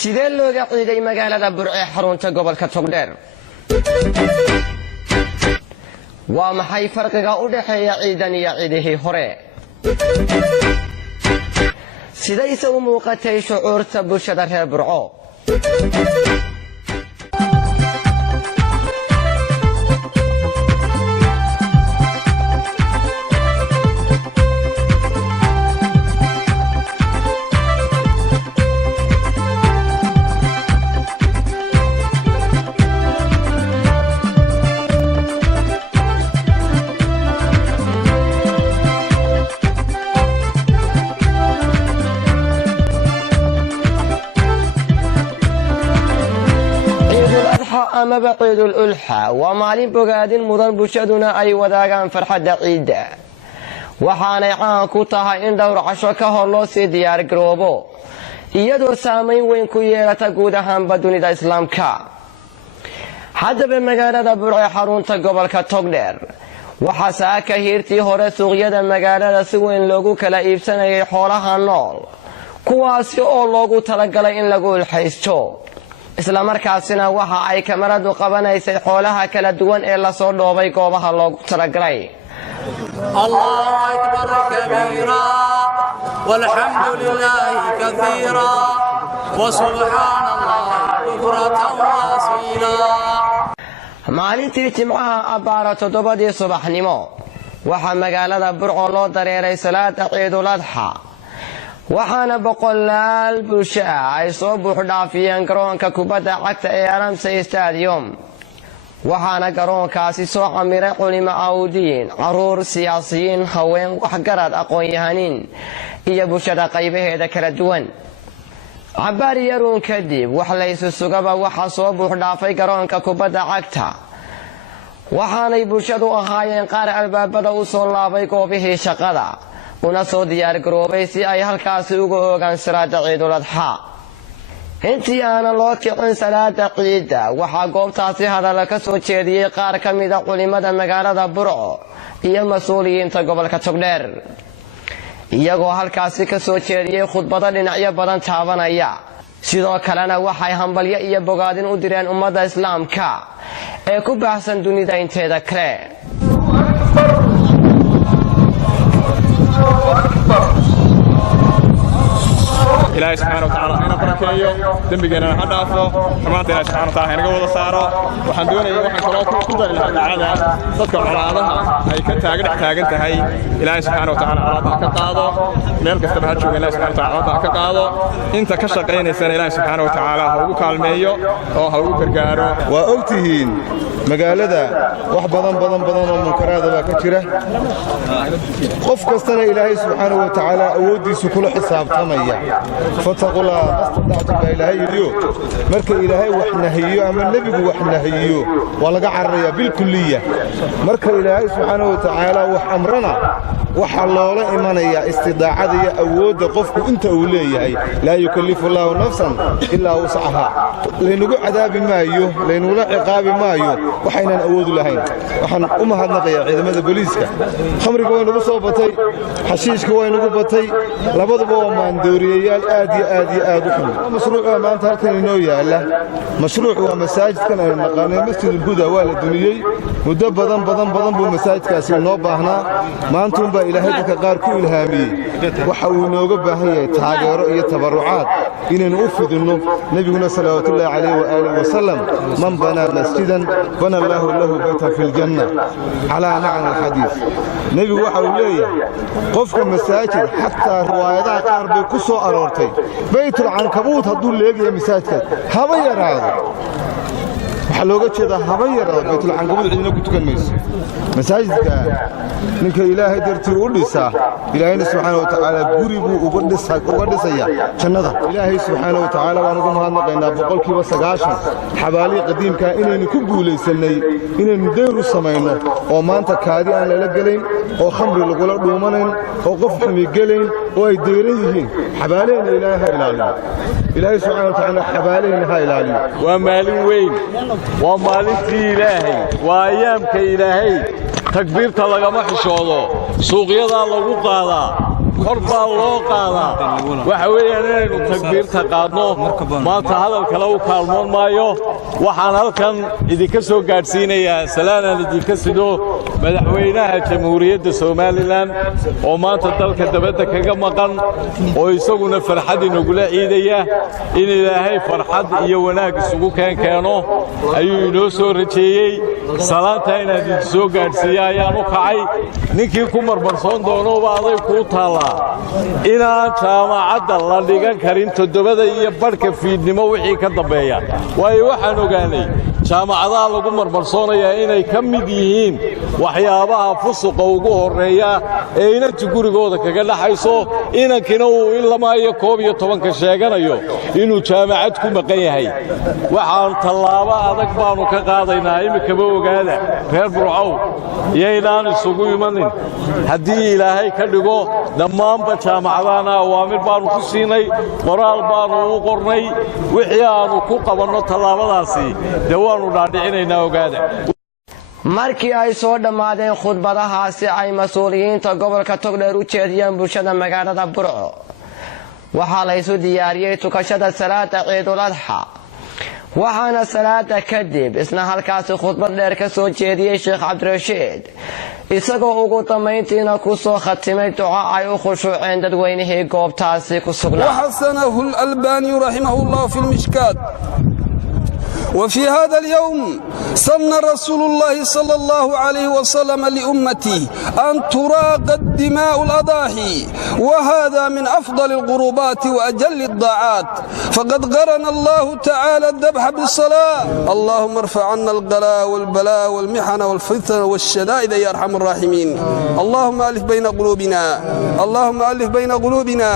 sidee looga ciiday magaalada Burco xarunta gobolka Togdheer waa maxay farqiga u dhaxeeya ciidan iyo ciidihii hore sidayse u muuqatay shucuurta bulshada reer Burco أما بعيد الألحى ومالين بقادين مدن بشدنا أي وداغان فرحة عيدة وحاني عان كوتاها إن دور عشوكه الله سي ديار قروبو إيادو سامين وين كويرة تقودهان بدوني دا إسلام كا حد بمقالة برعي حارون تقبل كتوغدر وحساك هيرتي هوري سوغية مقالة سوين لوغو كلا إيبسان يحولها النول كواسي أو لوغو تلقل إن لغو الحيستو isla markaasina waxa ay kamaradu qabanaysay xoolaha kala duwan ee la soo dhoobay goobaha loogu talagalay Allahu akbar kabeera walhamdulillahi kathira wa subhanallahi bukratan wa asila maalintii Jimcaha abaara 7 subaxnimo waxa magaalada Burco loo dareeray salaada Ciidul Adha waxaana boqolaal bulsho ay soo buux dhaafiyeen garoonka kubadda cagta ee Aramsay Stadium waxaana garoonkaasi soo camiray culimo awdiin caruur siyaasiyiin haween waxgarad aqoon-yahanin iyo bulshada qaybaheeda kala duwan cabaar yaruun kadib wax la isu sugaba waxa soo buux dhaafay garoonka kubadda cagta waxaanay bulshadu ahaayeen qaar albaabada u soo laabay goobihii shaqada una soo diyaar garoobay si ay halkaasi uga oogaan salaada Ciidul Adha intii aan loo kicin salaada ciida waxa goobtaasi hadal ka soo jeediyay qaar ka mid ah culimada magaalada Burco iyo mas'uuliyiinta gobolka Togdheer iyagoo halkaasi ka soo jeediyay khudbado dhinacyo badan taabanaya sidoo kalena waxay hambalyo iyo bogaadin u direen ummadda islaamka ee ku baahsan dunida inteeda kale إلهي سبحانه وتعالى هنا بركيه دنبينا حدافو حمانت إلهي سبحانه وتعالى هنا قوضة صارو وحن دوني وحن كلاكو كنت إلهي تعالى صدق عرادها أي كنت تاقنت هاي إلهي سبحانه وتعالى عرادها كقاضو ميلك استبهد شوك إلهي سبحانه وتعالى عرادها كقاضو انت كشقين سنة إلهي سبحانه وتعالى هو كالميو أو هو كرقارو وأوتهين مقالة wax badan oo munkaraada ka jira qof kastana Ilaahay subhanahu wa ta'ala awoodiisu kula xisaabtamaya fataqula qastadaatu Ilaahay iyo marka Ilaahay wax nahiyo ama nabigu wax nahiyo waa laga cararaya bil kulliya marka Ilaahay subhanahu wa ta'ala wax amrana waxa loola imanaya istidaacada iyo awoodda qofku inta uu leeyahay la yukallifu Allahu nafsan illa wus'aha leenugu cadaabi maayo leenugu ciqaabi maayo waxaynan awood lahayn waxaan u mahadnaqayaa ciidamada booliiska khamriga way nagu soo batay xashiishka way nagu batay labaduba waa maandooriyayaal aad u xun mashruuca maanta halkan inoo yaala mashruucu waa masaajidkan ay naqaanay masjidul huda waa la dumiyay muddo badan buu masaajidkaasi noo baahnaa maanta baa Ilaahay dadka qaar ku ilhaamiyay waxa uu inooga baahan yahay taageero iyo tabarucaad inaynu u fidino nabiguna sallallahu alayhi wa alihi wa sallam man bana masjidan bana Allahu lahu baytan fil janna ala na'am al hadith nabigu waxa uu leeyahay qofka masaajid hatta riwaayadaha qaar bay ku soo aroortay baytul ankabuut haduu leeyahay masaajidka haba yaraado waxa looga jeedaa haba yaraado baytul ankabuut cidina ku tukan mayso masaajidka ninka Ilaahay dartii u dhisa Ilaahayna subhanahu wa ta'ala gurigu uga dhisaya jannada Ilaahay subhanahu wa ta'ala waan ugu mahadnaqaynaa boqolkiiba 90 xabaali qadiimka inaynu ku guuleysanay inaynu deer u sameeyno oo maanta kaadi aan la galeyn oo khamri lagu la dhuumanayn oo qof xumi galeyn oo ay deeran yihiin xabaaleyna Ilaahay ilaaliyo Ilaahay subhanahu wa ta'ala xabaaleyna ha ilaaliyo waa maalin weyn waa maalintii Ilaahay waa ayaamka Ilaahay takbiirta lagama xishoodo suuqyada lagu qaadaa kor baa loo qaadaa waxa weeyaan inaynu takbiirta qaadno maanta hadal kale u kaalmoon maayo waxaan halkan idinka soo gaadhsiinayaa salaanaan idinka sido madaxweynaha jamhuuriyadda Soomaaliland oo maanta dalka dabadda kaga maqan oo isaguna farxad inagula ciidaya in ilaahay farxad iyo wanaag isugu keeno ayuu inoo soo rajeeyay salaanta inaad idin soo gaadhsiiyaa ayaan u kacay ninkii ku marmarsoon doono baaday ku taalaa inaan jaamacadda la dhigan karin 7 iyo barhka fiidnimo wixii ka dambeeya waayo waxaan ogaanay jaamacadaha lagu marmarsoonayaa inay ka mid yihiin waxyaabaha fusuqa ugu horeeya ee inantu gurigooda kaga dhaxayso inankina uu ilaa iyo 11 sheeganayo inuu jaamacad ku maqan yahay waxaan tallaabo adag baanu ka qaadaynaa imikaba ogaada reer Burcow iyaynaan isugu imanin haddii ilaahay ka dhigo dhammaanba jaamacadana awaamir baanu ku siinay qoraal baanu u qornay wixii aanu ku qabanno tallaabadaasi dawaanu dhaadhicinaynaa ogaada markii ay soo dhammaadeen khudbadahaasi ay mas'uuliyiinta gobolka Togdheer u jeediyeen bulshada magaalada Burco waxaa la isu diyaariyay tukashada salaada Ciidul Adha waxaana salaada kadib isna halkaasi khudbad dheer ka soo jeediyay Sheekh Cabdirashiid isagoo ugu dambeyntiina ku soo khatimay duco ay u khushuuceen dadweynihii goobtaasi ku sugnaa وحسنه الألباني رحمه الله في المشكات وفي هذا اليوم سن رسول الله صلى الله عليه وسلم لأمتي أن تراق الدماء الأضاحي وهذا من أفضل القربات وأجل الضاعات فقد قرن الله تعالى الذبح بالصلاة اللهم ارفع عنا الغلاء والبلاء والمحن والفتن والشدائد يا أرحم الراحمين اللهم ألف بين قلوبنا اللهم ألف بين قلوبنا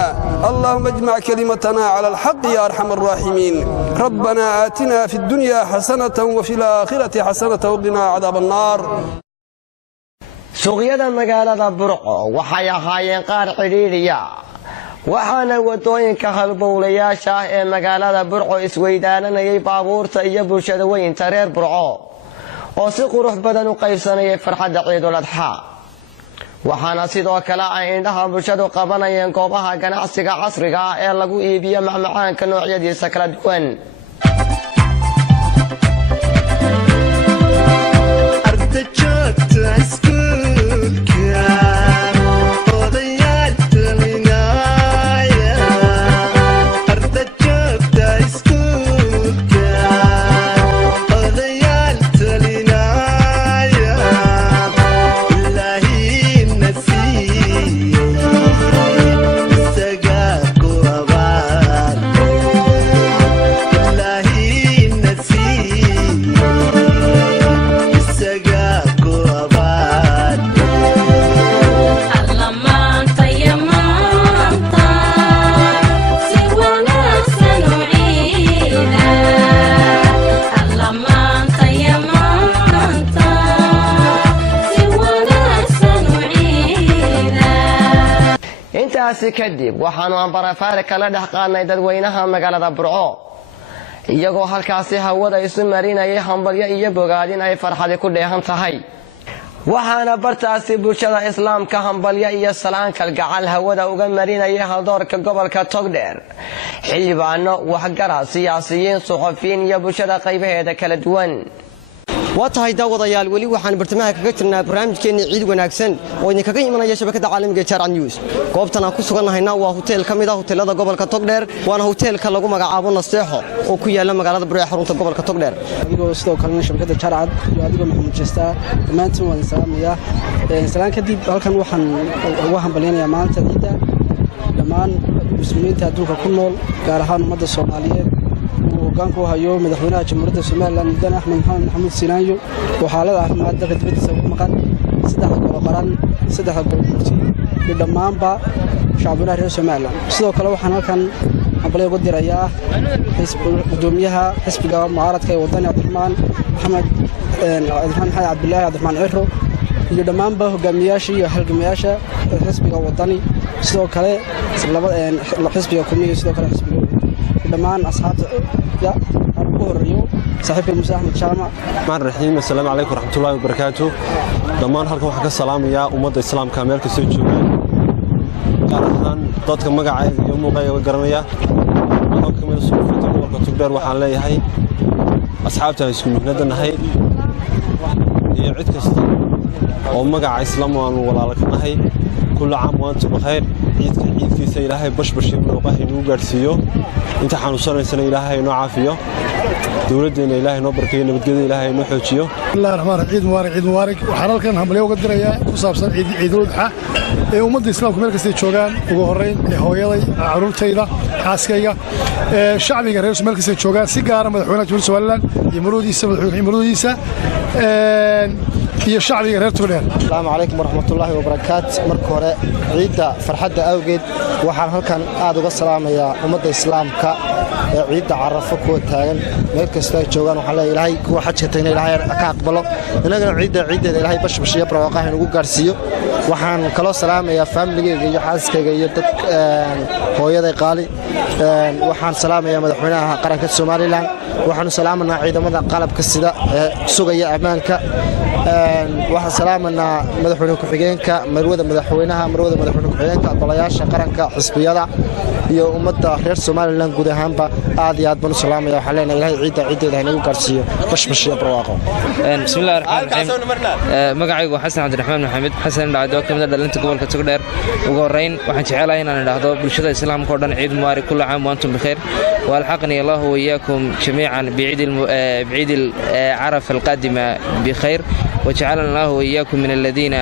اللهم اجمع كلمتنا على الحق يا أرحم الراحمين ربنا آتنا في الدنيا حسنة وفي الآخرة حسنة وقنا عذاب النار suuqyada magaalada Burco waxay ahaayeen qaar xiriiriya waxaana wadooyinka halbowlayaasha ah ee magaalada Burco isweydaanayay baabuurta iyo bulshada weynta reer Burco oo si qurux badan u qaybsanayay farxadda Ciidul Adha waxaana sidoo kale ay indhaha bulshadu qabanayeen goobaha ganacsiga casriga ah ee lagu iibiyo macmacaanka noocyadiisa kala duwan kadib waxaanu ambarafaar kala dhaxqaanay dadweynaha magaalada Burco iyagoo halkaasi hawada isu marinayay hambalyo iyo bogaadin ay farxadi ku dheehan tahay waxaana bartaasi bulshada islaamka hambalyo iyo salaan kalgacal hawada uga marinayay haldoorka gobolka Togdheer xildhibaano waxgarad siyaasiyiin suxufiyiin iyo bulshada qaybaheeda kala duwan watahay daawadayaal wali waxaan bartamaha kaga jirnaa barnaamijkeena ciid wanaagsan oo idin kaga imanaya shabakada caalamiga ee Jarcan News goobtan aan ku sugannahayna waa hotel kamid ah hoteelada gobolka Togdheer waana hoteelka lagu magacaabo Nasteexo oo ku yaala magaalada Burco xarunta gobolka Togdheer adigoo sidoo kale shabakada Jarcan iyo adigoo Maxamed Jeesta dhammaantiin waan salaamayaa salaan kadib halkan waxaan ugu hambaleynayaa maanta ciida dhammaan muslimiinta adduunka ku nool gaar ahaan ummadda Soomaaliyeed وكانكو هايو مدحونا جمهورية الصومال مدن أحمد محمود سينايو وحالة أحمد دقت بدي سوي مقال سدح قرقران سدح قرقرتي بدمان با شعبنا رئيس الصومال سدوا كلام حنا كان قبله قد رياه حسب قدوميها حسب جواب معارض كي وطني عبد الرحمن محمد حي عبد الله عبد الرحمن عرو بدمان با جمياشي حل جمياشة حسب جواب وطني سدوا كله حسب جواب سدوا كله حسب دمان أصحاب يا أبوهريو صاحب المساهم الشامع الرحمن الرحيم السلام عليكم ورحمة الله وبركاته دمان هلكم حق السلام يا أمة الإسلام كامل كسيجوا gaar ahaan dadka magacayga iyo muuqayga garanaya anoo ka mid suufiinta gobolka togdheer waxaan leeyahay asxaabtaan isku mihnada nahay iyo cid kasta oo magaca islaam aanu walaalo ka nahay kullu caam wa antum bikhair ciidkiisa ilaahay bashbashii barwaaqo inuu gaarsiiyo inta xanuunsanaysana ilaahay inoo caafiyo dawladdeena ilaahay noo barkeeyo nabadgelyo ilaahay inoo xoojiyo bismillaahi raxmaani raxiim ciid mubaarak waxaan halkan hambalyo uga dirayaa ku saabsan ciidul adxa ee ummadda islaamku meel kasta joogaan ugu horreyn hooyaday caruurtayda xaaskayga shacbiga reer meel kasta joogaan si gaara madaxweynaha jamhuuriyadda Soomaaliland iyo marwadiisa iyo shacbiga reer Togdheer. Assalaamu calaykum waraxmatullaahi wabarakaatu. Marka hore ciidda farxadda awgeed waxaan halkan aad uga salaamayaa ummadda islaamka ee ciidda Carafo ku taagan meel kasta ay joogaan waxaan leeyahay ilaahay kuwa xajka tagna ilaahay ka aqbalo inagana ciiddeeda ilaahay bashbashiyo barwaaqo inagu gaarsiiyo. waxaan kaloo salaamayaa familygayga iyo xaaskayga iyo dad hooyaday qaali waxaan salaamayaa madaxweynaha qaranka Soomaaliland waxaan salaamanaa ciidamada qalabka sida sugaya ammaanka waxaan salaamanaa madaxweynaha ku-xigeenka marwada madaxweynaha ku-xigeenka golayaasha qaranka xisbiyada iyo ummadda reer Soomaaliland guud ahaanba aad iyo aad baan u salaamayaa waxaan leenahay ilaahay ciiddeeda inagu gaarsiiyo bashbashiyo barwaaqo. bismillaahi raxmaani raxiim magacaygu xasan cabdiraxmaan maxamed xasan dhacdo ka mid ah dhalinta gobolka Togdheer ugu horeyn waxaan jecelahay inaan idhaahdo bulshada islaamka oo dhan ciid mubaarak kullu caam wa antum bikhair walxaqni Allahu wa iyaakum jamiican بعيد العرف القادمة بخير وجعلنا الله وإياكم من الذين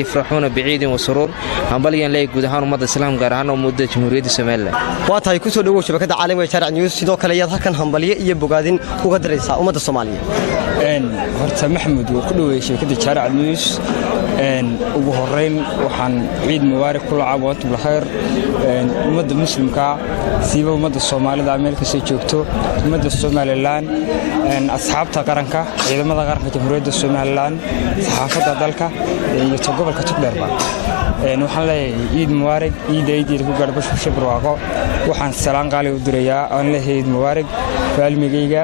يفرحون بعيد وسرور همبليان لي guud ahaan ummadda islaamka gaar ahaan ummadda jamhuuriyadda Soomaaliland waa tahay ku soo dhawow shabakada caalamiga ee Sharci News sidoo kale yaad halkan hambaliye iyo bogaadin uga diraysa ummadda Soomaaliyeed horta Maxamed wuu ku dhaweeyay shabakada Sharci News ugu horeyn waxaan ciid mubaarak kullu caam wa antum bikhair ummadda muslimka siiba ummadda Soomaalida meel kasta joogto ummadda Soomaaliland asxaabta qaranka ciidamada qaranka jamhuuriyadda Soomaaliland saxaafadda dalka iyo gobolka Togdheerba waxaan leeyahay ciid mubaarak ciideedii ku gaar bashbashiyo barwaaqo waxaan salaan qaali u dirayaa aan leeyahay ciid mubaarak faalmigayga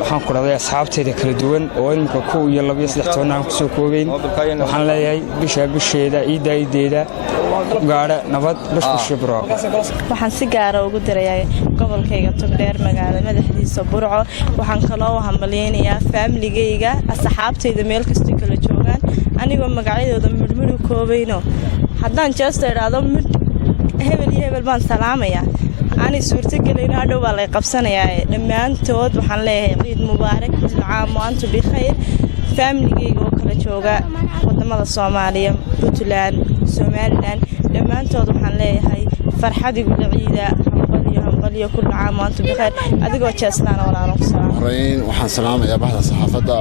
waxaan ku raday asxaabteeda kala duwan oo imika 1 iyo 2 iyo 3 toona aan ku soo koobayn waxaan leeyahay bisheeda ciideeda gaara nabad bashbashiyo barwaaqo waxaan si gaar ah ugu dirayaa gobolkayga Togdheer magaalada madaxdiisa Burco waxaan kaloo hambalyeeyaa familygayga asxaabteeda meel kasta kala joogaan anigoo magacyadooda mudmud koobayno haddaan jeesto iraado hebel baan salaamayaa ani suurtagelayna hadhow baa la qabsanayaa dhammaantood waxaan leeyahay ciid mubaarak kullu caam wa antum bikhair familygayga oo kala jooga wadamada Soomaaliya Puntland Somaliland dhammaantood waxaan leeyahay farxadigu ciida hambalyo kullu caam wa antum bikhair adigoo jeestaan walaalo horeyn waxaan salaamayaa bahda saxaafadda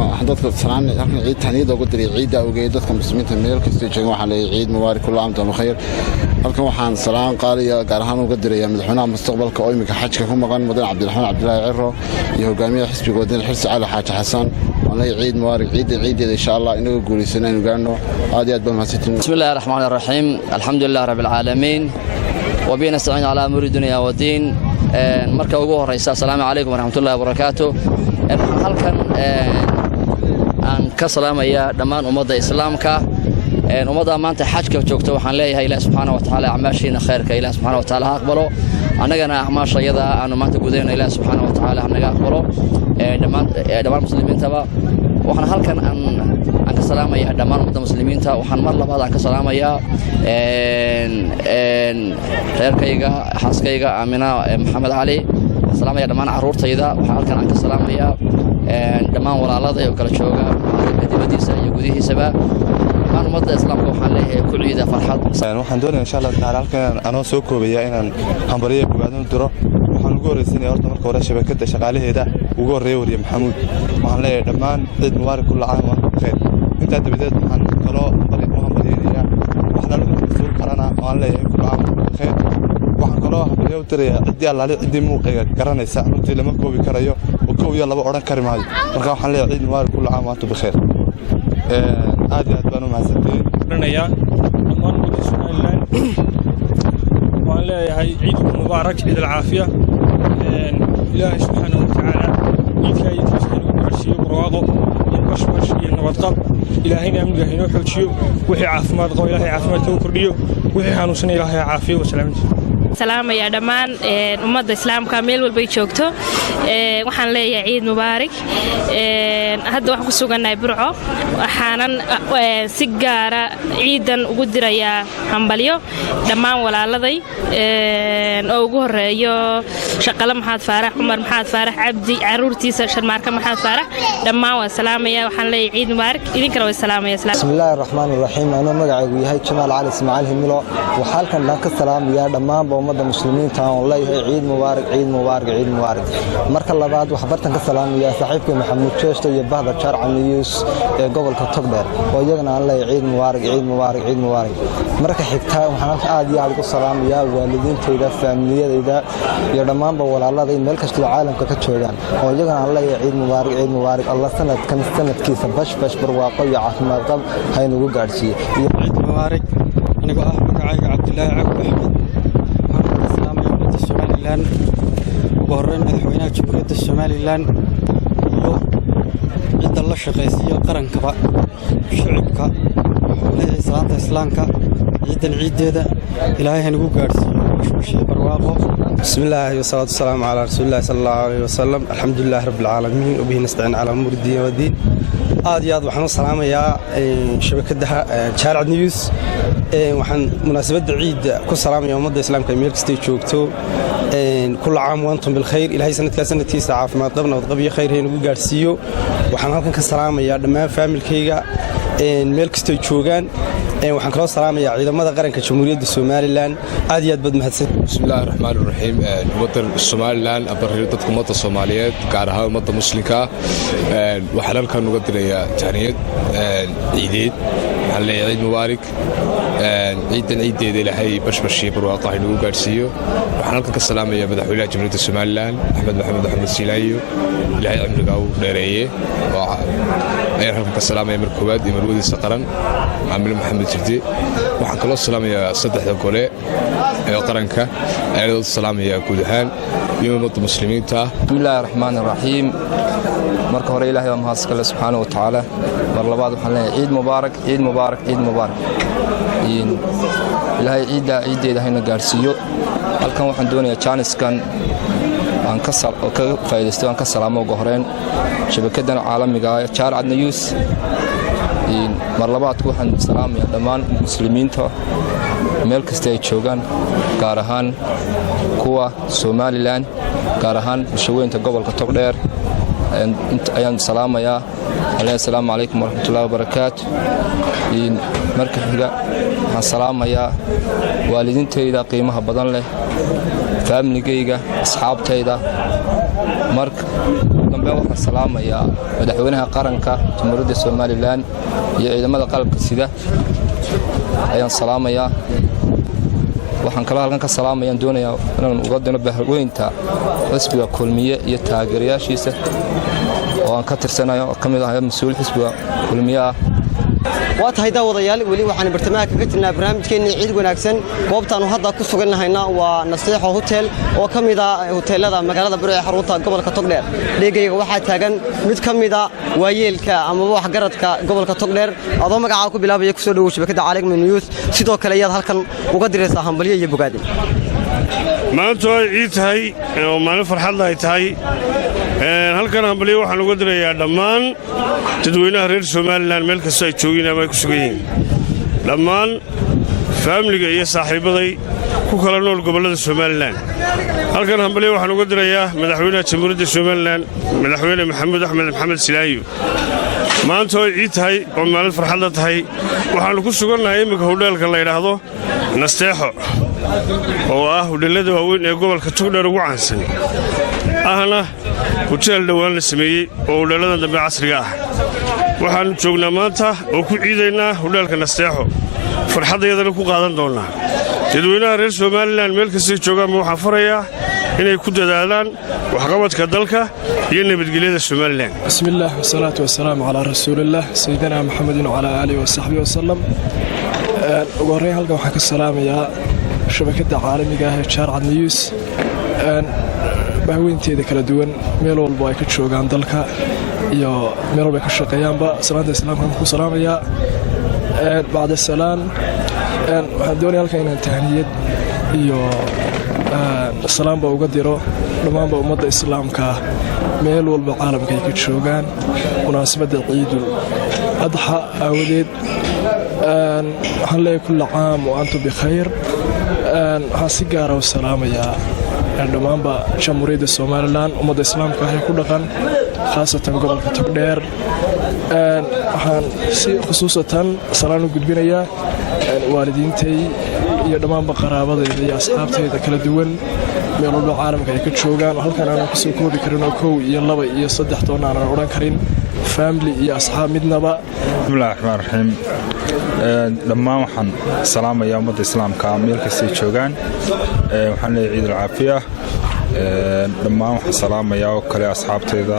waxaan dadka salaamay halkan ciid tahniyada ugu diray ciida awgeed dadka muslimiinta meel kasta joogan waxaan leeyahay ciid mubaarak kullu caam wa antum bikhair halkan waxaan salaan qaaliya gaar ahaan uga dirayaa madaxweynaha mustaqbalka oo imika xajka ku maqan mudan Cabdiraxmaan Cabdilaahi Ciro iyo hogaamiyaha xisbiga wadani Xirsi Cali Xaaji Xasan waan leeyahay ciid mubaarak ciideeda insha Allah inuu guuleysanayn gaarno aad iyo aad baan mahadsantiin bismillaahir rahmaanir rahiim alxamdulillahi rabbil aalamiin وبين استعين على أمور الدنيا والدين مركز ugu horeysa assalaamu calaykum waraxmatullaahi wabarakaatu halkan aan ka salaamaya dhammaan ummadda islaamka ummadda maanta xajka joogto waxaan leeyahay Ilaahay subhanahu wa ta'ala acmaashiina khayrka Ilaahay subhanahu wa ta'ala aqbalo anagana acmaashayada aanu maanta gudayno Ilaahay subhanahu wa ta'ala anaga aqbalo dhammaan muslimiintaba waxaan halkan aan ka salaamayaa dhammaan ummadda muslimiinta waxaan mar labaad aan ka salaamayaa reerkayga xaaskayga Aamina Maxamed Cali salaamaya dhammaan caruurtayda waxaan halkan aan ka salaamayaa dhammaan walaalada oo kala jooga dibadiisa iyo gudihiisaba aan ummadda islaamka waxaan leeyahay ku ciida farxad waxaan doonayaa insha Allah taala halkan anoo soo koobaya inaan hambariyo bogaadin diro waxaan ugu horeysanaya horta marka hore shabakada shaqaalaheeda ugu horeeyay wariye Maxamuud waxaan leeyahay dhammaan ciid mubaarak kullu caam wa antum bikhair inta dabadeed waxaan kaloo hambalyeeyaa waxna lagu soo qarana waan leeyahay kullu caam wa antum bikhair waxaan kaloo hambalyo u dirayaa cidii allaale cidii muuqayga garanaysa runtii lama koobi karayo oo 1 iyo 2 oran kari maayo marka waxaan leeyahay ciid mubaarak kullu caam wa antum bikhair aad iyo aad baan u mahadsantahay dhammaan ummadda Soomaaliland waan leeyahay ciid mubaarak ciid العافية ilaahay subhanahu wa ta'ala ciidka iyo gaarsiiyo barwaaqo bashbash iyo nabadqab ilaahayna amniga haynoo xoojiyo wixii caafimaad qabo ilaahay caafimaadka u kordhiyo wixii xanuunsan ilaahay caafiyo wasalaamti salaamaya dhammaan ummadda islaamka meel walbay joogto waxaan leeyahay ciid mubaarak hadda waxaan ku sugannahay burco waxaanan si gaara ciidan ugu dirayaa hambalyo dhammaan walaaladay oo ugu horeeyo shaqale maxaad faarax cumar maxaad faarax cabdi caruurtiisa sharmaarka maxaad faarax dhammaan waa salaamaya waxaan leeyahay ciid mubaarak idinkana way salaamaya bismillaahi raxmaani raxiim anoo magacaygu yahay jamaal cali ismaaciil himilo waxaa halkan dhan ka salaamayaa dhammaanba ummadda muslimiinta oo leeyahay ciid mubaarak ciid mubaarak ciid mubaarak marka labaad waxaa bartan ka salaamayaa saaxiibkay maxamuud jeesto iyo bahda jaarca news ee gobolka togdheer oo iyagana aan leeyahay ciid mubaarak ciid mubaarak ciid mubaarak marka xigtaa waxaan halka aad iyo aad ugu salaamayaa waalidiintayda faamiliyadayda iyo dhammaanba walaaladay meel kastoo caalamka ka joogaan oo iyagana aan leeyahay ciid mubaarak allah sanadkan sanadkiisa bashbash barwaaqo iyo caafimaad qab haynugu gaadhsiiyo ciid mubaarak anigoo ah magacayga cabdilaahi cabdi axmed somalilan ugu horreyn madaxweynaha jamhuuriyadda somalilan iyo cidda la shaqaysiiyo qarankaba shicibka wuxuu leeyahay salaanta islaamka ciidan ciiddeeda ilaahay hanagu gaadhsiiyo bashbashii barwaaqo bismillaahi wasalaatu wasalaamu calaa rasuulillahi sala allahu alayhi wasalam alxamdulilaahi rabbilcaalamiin wabihi nastaciin calaa umuuri diin wadiin aad iyo aad waxaan u salaamayaa shabakadda jaarcad news waxaan munaasabadda ciidda ku salaamaya ummadda islaamka meel kastay joogto kulla caam waantum bilkhayr ilaahay sanadkaa sanadkiisa caafimaad qab nabad qab iyo khayr haynagu gaadhsiiyo waxaan halkan ka salaamayaa dhammaan faamilkayga meel kastay joogaan waxaan kaloo salaamayaa ciidamada qaranka jamhuuriyadda somalilan aad iyo aad baad mahadsan bismillahi raxmaan raxiim ummadda somalilan abarriyo dadka ummadda soomaaliyeed gaar ahaan ummadda muslimka waxaan halkan uga dirayaa tahniyad ciideed waxaan leeyahay ciid mubaarak ciidan ciiddeeda ilaahay bashbashii barwaaqo haynagu gaadhsiiyo waxaan halkan ka salaamayaa madaxweynaha jamhuuriyadda somalilan axmed maxamed axmed siilaayo ilaahay cimrigaa u dheereeye ayaan halkan ka salaamaya mar koowaad iyo marwadiisa qaran caamil maxamed jirde waxaan kaloo salaamayaa saddexda gole ee qaranka ayadoo salaamaya guud ahaan iyo ummadda muslimiinta bismillaahi raxmaani raxiim marka hore ilaahay waa mahadskale subxaana wa tacaala mar labaad waxaan leeyahay ciid mubaarak ciid mubaarak ciid mubaarak ilaahay ciiddeeda hayna gaadhsiiyo halkan waxaan doonayaa jaaniskan aan ka faa'iidaysto aan ka salaamo ugu horeyn shabakaddan caalamiga ah jaarcad news mar labaadku waxaan salaamayaa dhammaan muslimiinta meel kasta ay joogaan gaar ahaan kuwa somalilan gaar ahaan bulshaweynta gobolka togdheer ayaan salaamayaa assalaamu calaykum waraxmatullahi wabarakaatu marka xiga waxaan salaamayaa waalidiintayda qiimaha badan leh faamiligayga asxaabtayda marka dambe waxaan salaamayaa madaxweynaha qaranka jamhuuriyadda somalilan iyo ciidamada qalabka sida ayaan salaamayaa waxaan kaloo halkan ka salaamayaan doonayaa inaan uga dino bahweynta xisbiga kulmiye iyo taageerayaashiisa oo aan ka tirsanayo oo ka mid ah mas-uul xisbiga kulmiye ah waa tahay daawadayaal weli waxaan bartamaha kaga jirnaa barnaamijkeennii ciid wanaagsan goobtaannu hadda ku sugannahayna waa naseexo hotel oo ka mid ah hoteellada magaalada buro ee xarunta gobolka togdheer dheegayga waxaa taagan mid ka mida waayeelka amaba waxgaradka gobolka togdheer adoo magacaa ku bilaabaya kusoo dhowow shabakadda caalamka news sidoo kale ayaad halkan uga diraysaa hambalyo iyo bogaadin maanta ay ciid tahay oo maalin farxadda ay tahay halkan hambalyo waxaan uga dirayaa dhammaan dadweynaha reer somalilan meel kastoo ay joogeen ama ay ku sugan yihiin dhammaan faamiliga iyo saaxiibbaday ku kala nool gobollada somalilan halkan hambalyo waxaan uga dirayaa madaxweynaha jamhuuriyadda somalilan madaxweyne maxamuud axmed maxamed silaayo maanta oo ay ciid tahay oo maalin farxadda tahay waxaannu ku sugannahay imminka hudheelka la yidhaahdo nasteexo oo ah hudheellada waaweyn ee gobolka togdheer ugu caansan ahna huteel dhowaan la sameeyey oo hudheelladan dambe casriga ah waxaannu joognaa maanta oo ku ciidaynaa hudheelka nasteexo farxaddayadana ku qaadan doonnaa dadweynaha reer somalilan meel kastay joogaanba waxaan farayaa inay ku dadaalaan waxqabadka dalka iyo nabadgelyada somalilan bismillaah wasalaatu wasalaamu calaa rasuulillaah sayidina maxamedin wacalaa aalihi wasaxbihi wasalam ugu horreyn halkan waxaan ka salaamayaa shabakadda caalamiga ah ee jaarcad news bahweynteeda kala duwan meel walbo ay ka joogaan dalka iyo meel walbay ka shaqeeyaanba salaanta islaamka ku salaamayaa bacda salaan waxaan doonaya halkan inaan tahniyad iyo salaamba uga diro dhammaanba ummadda islaamka meel walba caalamka ay ka joogaan munaasabadda ciidul adxa aawadeed waxaan leeyahay kulla caam wa antum bikhayr waxaan si gaara u salaamayaa dhammaanba jamhuuriyadda somalilan ummadda islaamka ah ee ku dhaqan khaasatan gobolka togdheer waxaan si khusuusatan salaan u gudbinayaa waalidiintay iyo dhammaanba qaraabadayda iyo asxaabtayda kala duwan meel walba caalamka ay ka joogaan oo halkan aanan kusoo koobi karin oo 1 iyo 2 iyo 3 toonna aanan odhan karin family iyo asxaab midnaba. bismillahi raxmaani raxiim dhammaan waxaan salaamayaa ummadda islaamka meel kastay joogaan waxaan leeyahay ciid alcaafiya dhammaan waxaan salaamayaa oo kale asxaabtayda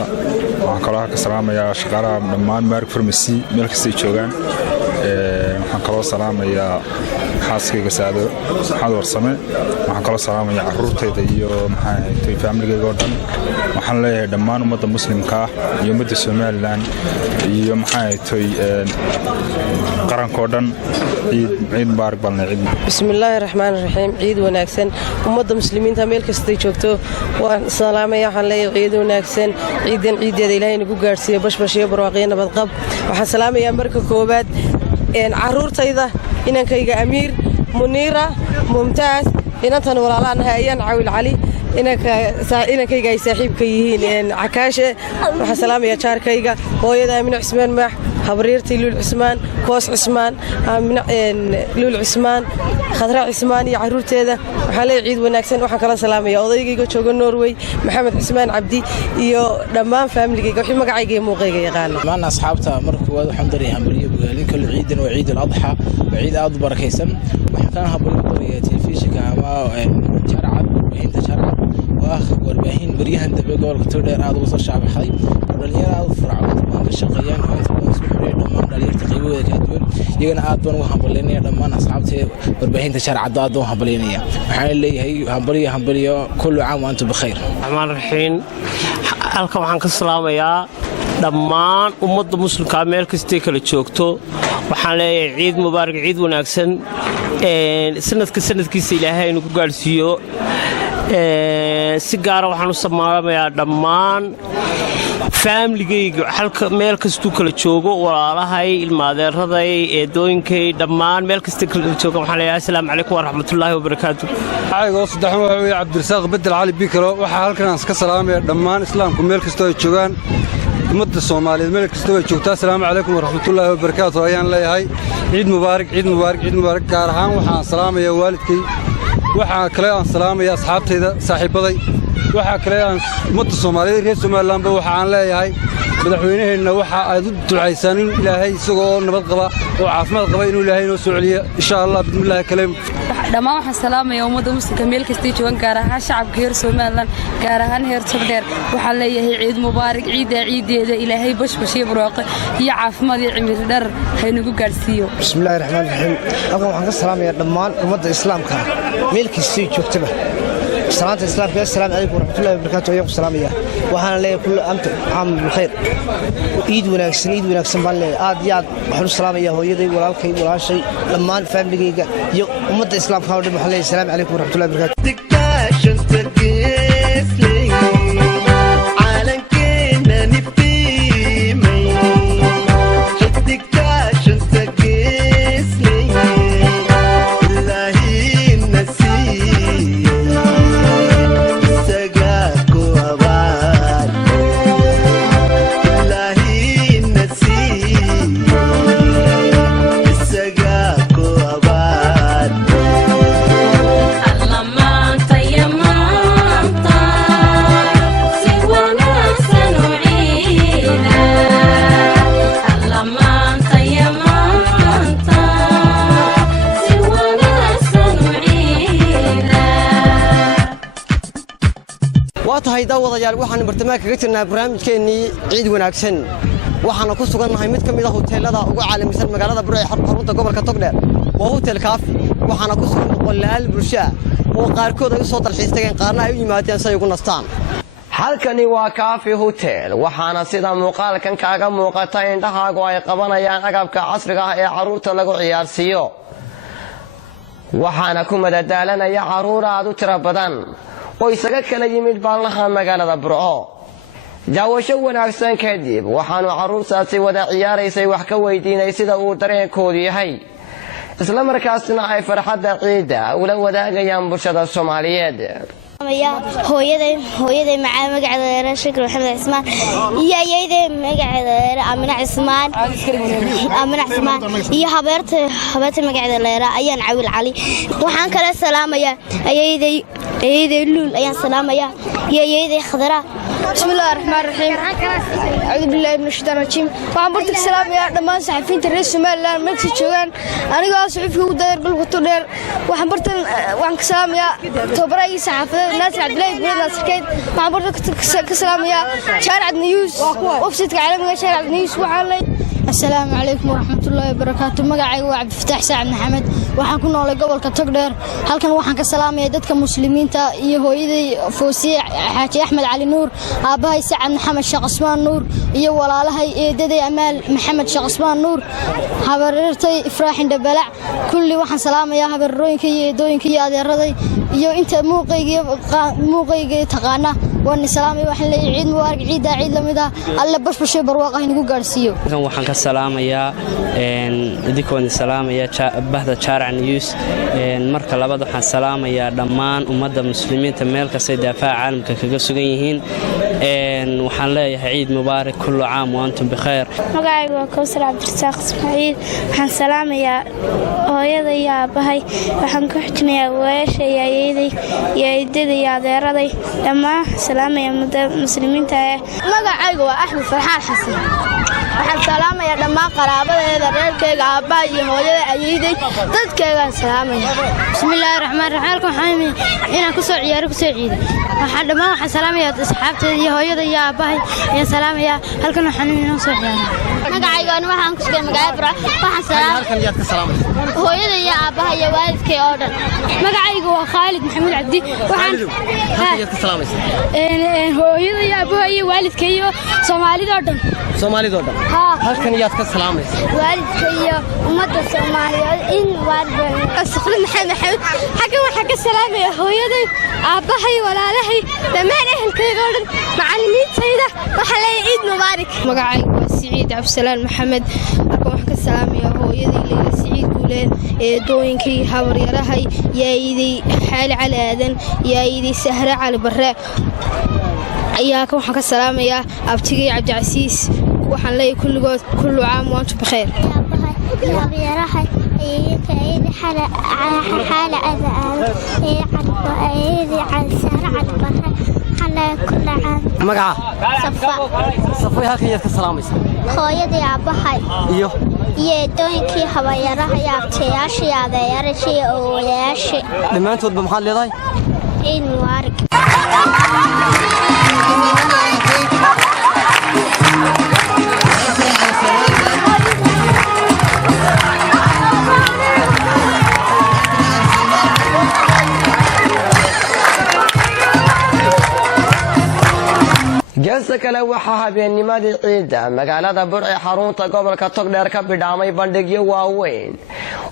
waxaan kaloo ka salaamayaa shaqaalaha dhammaan Mark Pharmacy meel kastay joogaan waxaan kaloo salaamayaa xaaskayga Saado maxaad warsame waxaan kaloo salaamayaa carruurtayda iyo maxay familygayga oo dhan waxaan leeyahay dhammaan ummadda muslimka iyo ummadda Somaliland iyo maxay qaranka oo dhan ciid mubaarak balna ciid bismillaahi raxmaani raxiim ciid wanaagsan ummadda muslimiinta meel kastay joogto waan salaamaya waxaan leeyahay ciid wanaagsan ciidan ciideeda ilaahay nagu gaarsiiyo bashbash iyo barwaaqo nabad qab waxaan salaamayaa marka koobaad carruurtayda inankayga Amiir Muniira Mumtaaz inantan walaalaanahay ayaan Caawil Cali inankayga ay saaxiibka yihiin Cakaashe waxaan salaamayaa jaarkayga hooyada Aamina Cismaan Maax habriirtii Luul Cismaan Koos Cismaan Luul Cismaan Khadra Cismaan iyo carruurteeda waxaan leeyahay ciid wanaagsan waxaan kala salaamayaa odaygayga jooga Norway Maxamed Cismaan Cabdi iyo dhammaan familygayga wixii magacayga iyo muuqayga yaqaan dhammaan asxaabta markuu waxaan dariyaa hambaliyo bugaalin kala ciidan waa ciid al-adha waa ciid aad u barakaysan waxaan ka habariyaa telefishinka ama jarcad inta jarcad waa warbaahin bariyahan dambe gobolka Togdheer aad ugu soo shaabaxay dhalinyaro aad u fircoon ka shaqeeyaan dhammaan dhalinyarta qaybooda kala duwan iyagana aad baan u hambaleynayaa dhammaan asxaabta warbaahinta jarcad aad u hambaleynayaa waxaan leeyahay hambaliyo kullu caam wa antum bikhayr rahmaan rahiim halka waxaan ka salaamayaa dhammaan ummadda muslimka meel kastay kala joogto waxaan leeyahay ciid mubaarak ciid wanaagsan sanadkiisa ilaahay inuu ku gaarsiiyo si gaara waxaan u salaamayaa dhammaan familygayga halka meel kastuu kala joogo walaalahay ilmaadeeraday eedooyinkay dhammaan meel kasta kala jooga waxaan leeyahay assalaamu calaykum waraxmatullaahi wabarakaatu ayagoo saddexan waxa weeye Cabdirasaaq Bedel Cali Bikaro waxaa halkan aan ka salaamayaa dhammaan islaamku meel kasta ay joogaan ummadda Soomaaliyeed meel kasta ay joogtaa assalaamu calaykum waraxmatullaahi wabarakaatu ayaan leeyahay ciid mubaarak ciid mubaarak ciid mubaarak gaar ahaan waxaan salaamayaa waalidkay waxaa kale aan salaamayaa asxaabtayda saaxiibaday waxaa kale aan ummadda Soomaaliyeed reer Somaliland waxa aan leeyahay madaxweynaheena waxa aad u ducaysaan in Ilaahay isagoo nabad qaba oo caafimaad qaba inuu Ilaahay noo soo celiyo insha Allah bismillaah kaleem dhammaan waxaan salaamayaa ummadda muslimka meel kasta ay joogaan gaar ahaan shacabka reer Somaliland gaar ahaan reer Togdheer waxaan leeyahay ciid mubaarak ciideeda Ilaahay bashbash iyo barwaaqo iyo caafimaad iyo cimri dheer haynagu gaarsiiyo bismillaahir rahmaanir rahiim halkan waxaan ka salaamayaa dhammaan ummadda islaamka meel kasta ay joogtaba salaanta islaamka assalaamu calaykum waraxmatullaahi wabarakaatu ayuu salaamaya waxaan leeyahay kullu caam bikhair ciid wanaagsan baan leeyahay aad iyo aad waxaan u salaamayaa hooyaday walaalkay walaashay dhammaan familygayga iyo ummadda islaamka oo dhan waxaan leeyahay assalaamu calaykum waraxmatullaahi tahay daawadayaal waxaan bartamaanka kaga jirnaa barnaamijkeennii ciid wanaagsan waxaana ku sugannahay mid ka mid ah hoteelada ugu caalamisan magaalada Burco ee xarunta gobolka Togdheer waa hotel Kaafi waxaana ku sugan boqolaal bulsho oo qaarkood ay soo dalxiis tageen qaarna ay u yimaadeen si ay ugu nastaan halkani waa Kaafi Hotel waxaana sida muuqaalkan kaaga muuqata indhahaagu ay qabanayaan agabka casriga ah ee caruurta lagu ciyaarsiiyo waxaana ku madadaalanaya caruur aad u tiro badan oo isaga kala yimid baalnaha magaalada Burco daawasho wanaagsan kadib waxaanu caruurtaasi wada ciyaaraysay wax ka weydiinay sida uu dareenkoodu yahay isla markaasna ay farxadda ciida ula wadaagayaan bulshada Soomaaliyeed hooyaday macaan magaceeda Shukri Maxamed Cismaan iyo ayeeday magaceeda Amina Cismaan iyo habeerta magaceeda Leera ayaan Cawil Cali waxaan kala salaamayaa ayeeday Luul ayaan salaamayaa iyo ayeeday Khadra bismillaahir rahmaanir rahiim a'uudu billaahi minash shaytaanir rajiim waxaan bartay salaamayaa dhammaan saxafiyiinta reer Soomaaliland meesha joogan anigoo saxafiga u dayr galku dheer waxaan ka salaamayaa tobarayga saxaafada الناس عدلي بينا سكيت مع برضه كسلام يا شارع نيوز وفسيت عالمي شارع نيوز وحالي السلام عليكم ورحمة الله وبركاته مقعي وعبد الفتاح سعد محمد waxaan ku noolay gobolka Togdheer halkan waxaan ka salaamayaa dadka muslimiinta iyo hooyaday Foosiye Xaaji Axmed Cali Nuur aabahay Sacad Maxamed Sheekh Usmaan Nuur iyo walaalahay eedaday Amaal Maxamed Sheekh Usmaan Nuur habareertay Ifraaxin Dabalac kulli waxaan salaamayaa habarooyinka iyo eedooyinka iyo adeeraday iyo inta muuqayga taqaana waan salaamay waxaan leeyahay ciid mubaarak ciid lamida alla bashbashay barwaaqo inagu gaarsiiyo waxaan ka salaamayaa idinkoon salaamayaa bahda Sharac News marka labaad waxaan salaamayaa dhammaan ummadda muslimiinta meel kasta daafaca caalamka kaga sugan yihiin waxaan leeyahay ciid mubaarak kullu caam wa antum bikhair magacaygu waa Kawsar Cabdirasaaq Ismaaciil waxaan salaamayaa hooyaday iyo aabahay waxaan ku xijinayaa weesha iyo ayeeday iyo eedaday iyo adeeraday dhammaan salaamayaa ummadda muslimiinta magacaygu waa Axmed Farxaan Xasan waxaan salaamayaa dhammaan qaraabadeeda reerkayga aabaha iyo hooyada ayeeday dadkaygaan salaamayaa bismillaahir rahmaanir rahiim waxaan inaan ku soo ciyaaro ku soo ciiday waxaan dhammaan waxaan salaamayaa asxaabteeda iyo hooyada iyo aabahay ayaan salaamayaa halkan waxaan inaan soo ciyaaro magacayga waxaan ku sugay magaalada Burco waxaan salaamayaa halkan yaad ka salaamaysaa hooyada iyo aabaha iyo waalidkay oo dhan magacaygu waa Khalid Maxamed Cabdi waxaan yaad ka salaamaysaa hooyada iyo aabaha iyo waalidkay iyo Soomaalida oo dhan halkan yaad ka salaamaysaa waalidkay iyo ummadda Soomaaliyeed in waarban asqul maxamed xaga waxa ka salaamaya hooyaday aabahay walaalahay dhammaan ehelkayga oo dhan macallimiintayda waxa leeyahay ciid mubaarak magacaygu waa Saciid Cabdisalaam Maxamed waxaan ka salaamayaa hooyaday Leela Saciid Guuleed eedooyinkii habaryarahay yaayday Xaali Cali Aadan yaayday Sahra Cali Barre ayaa waxaan ka salaamayaa abtigay Cabdi Casiis waxaan leeyahay kulligood kullu caam wa antum bikhair habaryarahay ayeeyay xala magaca safay halkan yaad ka salaamaysaa hooyaday aabahay iyo eedooyinkii habaryaraha iyo abtayaashii adeerayaashii iyo awoowayaashii dhammaantoodba maxaad leedahay ciid mubaarak geesta kale waxaa habeennimadii ciida magaalada Burco xarunta gobolka Togdheer ka bidhaamay bandhigyo waaweyn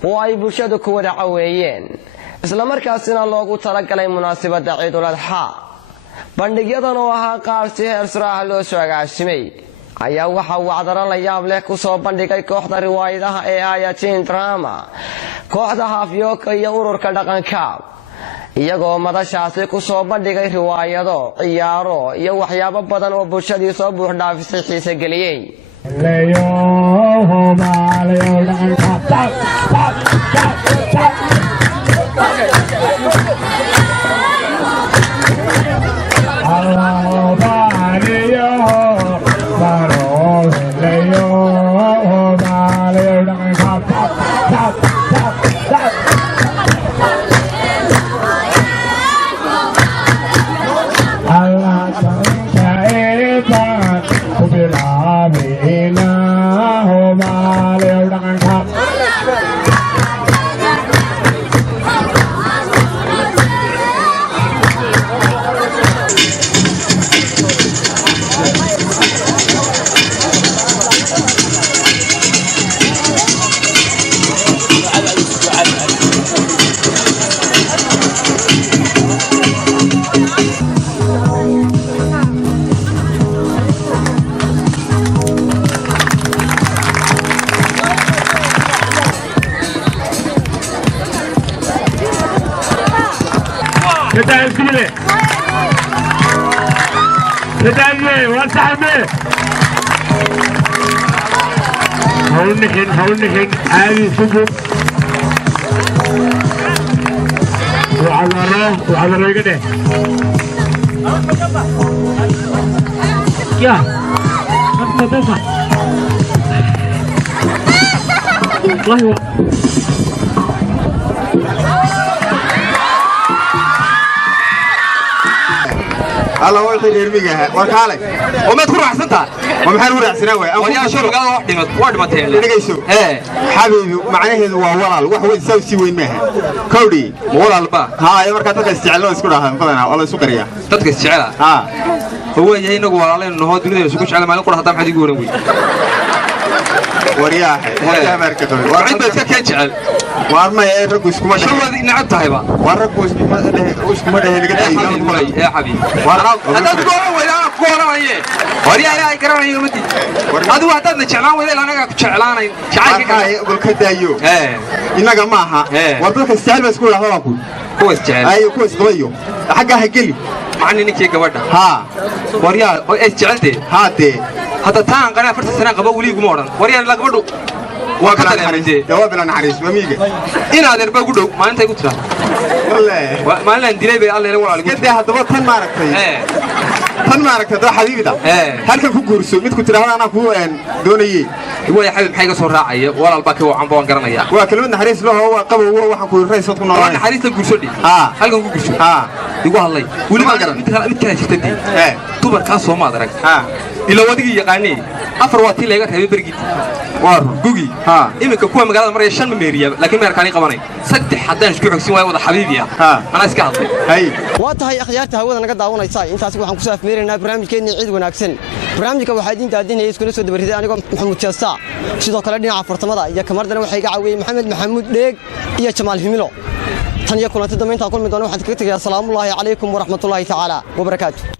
oo ay bulshadu ku wada caweeyeen isla markaasina loogu talagalay munaasabadda Ciidul Adha bandhigyadan oo ahaa qaar si heer sare ah loo soo agaasimay ayaa waxa uu wacdaro la yaab leh ku soo bandhigay kooxda riwaayadaha ee Ayatiin Drama kooxda Hafyooka iyo ururka dhaqanka iyagoo madashaasi ku soo bandhigay riwaayado ciyaaro iyo waxyaabo badan oo bulshadii soo buux dhaafisay xiise geliyay كده تدعي وسحبه هونكن عالي سجود وعذره كده يا ما والله الله وحي يرميها وركالي وما تكون احسنتها وما حلو راسنا وي يا شرق هذا ودمتين دغيسو حبيبي معناه هو ولال wax way soo si weyn maaha kowdi walaal ba ha ay marka dadka isticmaalo isku dhahan badana wala isku qariya dadka isticmaala ha هو yahay inagu walaaleen noo dunida isku jecel maalin qor hadaa maxad igu waran wey ورياح وجه مركز وعند بس كان جعل وارما يا رجل اسكو ما شو نعبت هايبا والرجل اسكو ما ده اللي يا حبيبي هذا تقول ولا كوره هي ورياح يا كرام يا متي هذا واحد جعلان ولا انا جعلان شعايك قول كدايو انغا ماها ودك استعمال بس كل هذا كو استعمال ايوه كو استويو حقها هجلي معني نكي غبدها ها ورياح استعمالتي هاتي هذا تان قناة فرت سنة قبل ولي قمران وريان لا قبله وكذا يعني جواب لنا حريص مميجة إن هذا ربع قدو ما أنت قلت له والله ما لنا نديله بالله ولا على كده هذا بس تن مارك تن مارك هذا حبيبي ده هل كان كورسو مت كنت راه أنا كو دوني هو يا حبيب حاجة صور راعية ولا الباقي هو عم بوان قرنيا وكلمة حريص له هو قبل هو وحكوا الرئيس صوت كنا أنا حريص الكورسو دي هل كان كورسو يقول الله ولي ما قرن مت كان شفتني توبر كاسو ما درك إلا ودي يقاني أفر واتي لقى هذي برجيت وار جوجي إما كوكو مقالة مرة يشان مميريا لكن ما يركاني قماني صدق حتى نشكو حسين واي وضع حبيبي أنا اسكت هاي واتها أخيارتها هو أنا قد عونا يصاي أنت أسمع حنكسر في ميرنا برنامج كأني عيد وناكسن برنامج وحيدين تعدين يسكنوا سود بريدة أنا قم محمود شاسع شو ذكرني عفرت مضى يا كمردنا وحيقع عوي محمود ليك يا جمال هميلو تاني يكون أنت دمين تقول مدونه حد كتير يا سلام الله عليكم ورحمة الله تعالى وبركاته